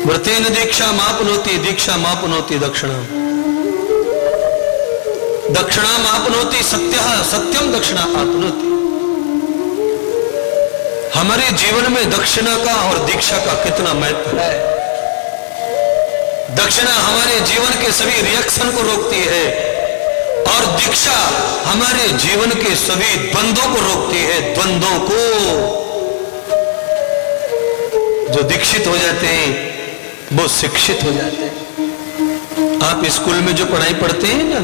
व्रतेन दीक्षा मापनोति दीक्षा मापनोति दक्षिणा दक्षिणा मापनोति सत्यः सत्यम दक्षिणा आपनोति। हमारे जीवन में दक्षिणा का और दीक्षा का कितना महत्व है। दक्षिणा हमारे जीवन के सभी रिएक्शन को रोकती है और दीक्षा हमारे जीवन के सभी द्वंद्वों को रोकती है। द्वंद्वों को जो दीक्षित हो जाते हैं वो शिक्षित हो जाते हैं। आप स्कूल में जो पढ़ाई पढ़ते हैं ना,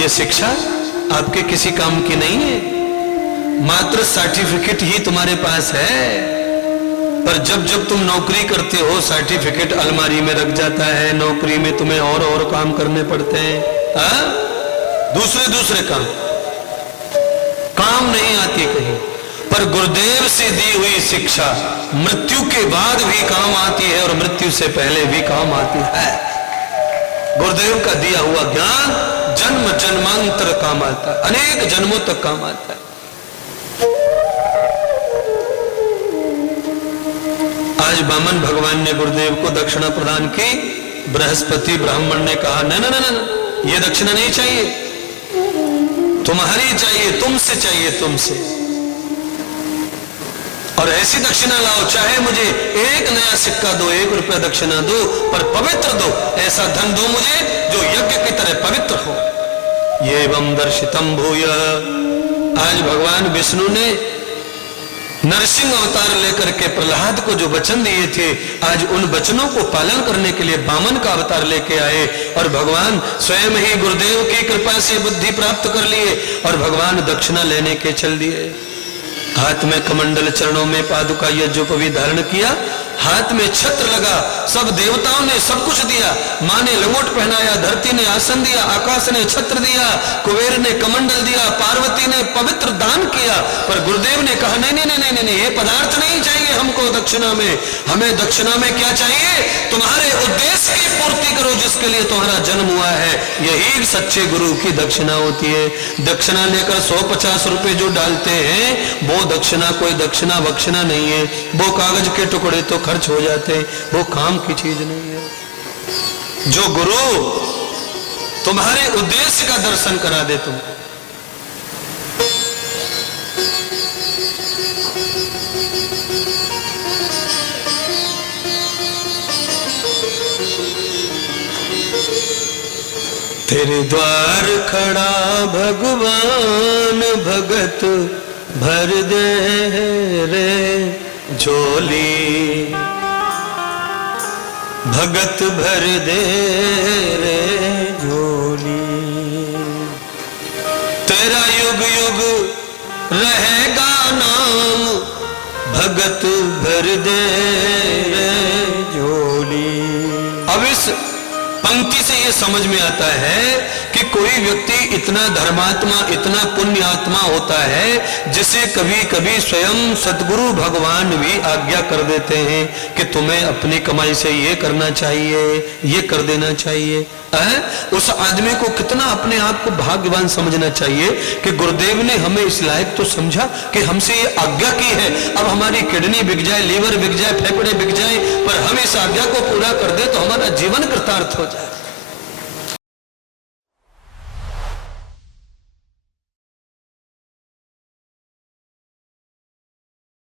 ये शिक्षा आपके किसी काम की नहीं है, मात्र सर्टिफिकेट ही तुम्हारे पास है। पर जब जब तुम नौकरी करते हो सर्टिफिकेट अलमारी में रख जाता है। नौकरी में तुम्हें और काम करने पड़ते हैं, दूसरे काम नहीं आती कहीं। पर गुरुदेव से दी हुई शिक्षा मृत्यु के बाद भी काम आती है और मृत्यु से पहले भी काम आती है। गुरुदेव का दिया हुआ ज्ञान जन्म जन्मांतर काम आता है, अनेक जन्मों तक काम आता है। आज वामन भगवान ने गुरुदेव को दक्षिणा प्रदान की। बृहस्पति ब्राह्मण ने कहा न, ये दक्षिणा नहीं चाहिए, तुम्हारी चाहिए, तुमसे चाहिए, तुमसे। और ऐसी दक्षिणा लाओ, चाहे मुझे एक नया सिक्का दो, 1 रुपया दक्षिणा दो, पर पवित्र दो। ऐसा धन दो मुझे जो यज्ञ की तरह पवित्र हो। ये एवं दर्शितम भूय। आज भगवान विष्णु ने नरसिंह अवतार लेकर के प्रहलाद को जो वचन दिए थे, आज उन वचनों को पालन करने के लिए वामन का अवतार लेके आए और भगवान स्वयं ही गुरुदेव की कृपा से बुद्धि प्राप्त कर लिए और भगवान दक्षिणा लेने के चल दिए। हाथ में कमंडल, चरणों में पादुका यज्ञोपवीत धारण किया, हाथ में छत्र लगा। सब देवताओं ने सब कुछ दिया। मां ने लंगोट पहनाया, धरती ने आसन दिया, आकाश ने छत्र दिया, कुबेर ने कमंडल दिया, पार्वती ने पवित्र दान किया। पर गुरुदेव ने कहा नहीं, ये पदार्थ नहीं चाहिए हमको दक्षिणा में। हमें दक्षिणा में क्या चाहिए? तुम्हारे उद्देश्य की पूर्ति करो जिसके लिए तुम्हारा जन्म हुआ है। यही सच्चे गुरु की दक्षिणा होती है। दक्षिणा लेकर 150 रुपए जो डालते हैं वो दक्षिणा कोई दक्षिणा बक्षिणा नहीं है। वो कागज के टुकड़े तो खर्च हो जाते, वो काम की चीज नहीं है। जो गुरु तुम्हारे उद्देश्य का दर्शन करा दे तुमको, तेरे द्वार खड़ा भगवान भगत भर दे रे झोली, भगत भर दे रे झोली। तेरा युग युग रहेगा नाम, भगत भर दे रे झोली। अब इस पंक्ति से ये समझ में आता है कि कोई व्यक्ति इतना धर्मात्मा, इतना पुण्यात्मा होता है जिसे कभी कभी स्वयं सद्गुरु भगवान भी आज्ञा कर देते हैं कि तुम्हें अपनी कमाई से ये करना चाहिए, ये कर देना चाहिए। उस आदमी को कितना अपने आप को भाग्यवान समझना चाहिए कि गुरुदेव ने हमें इस लायक तो समझा कि हमसे ये आज्ञा की है। अब हमारी किडनी बिक जाए, लीवर बिक जाए, फेफड़े बिक जाए, पर हम इस आज्ञा को पूरा कर दे तो हमारा जीवन कृतार्थ हो जाए।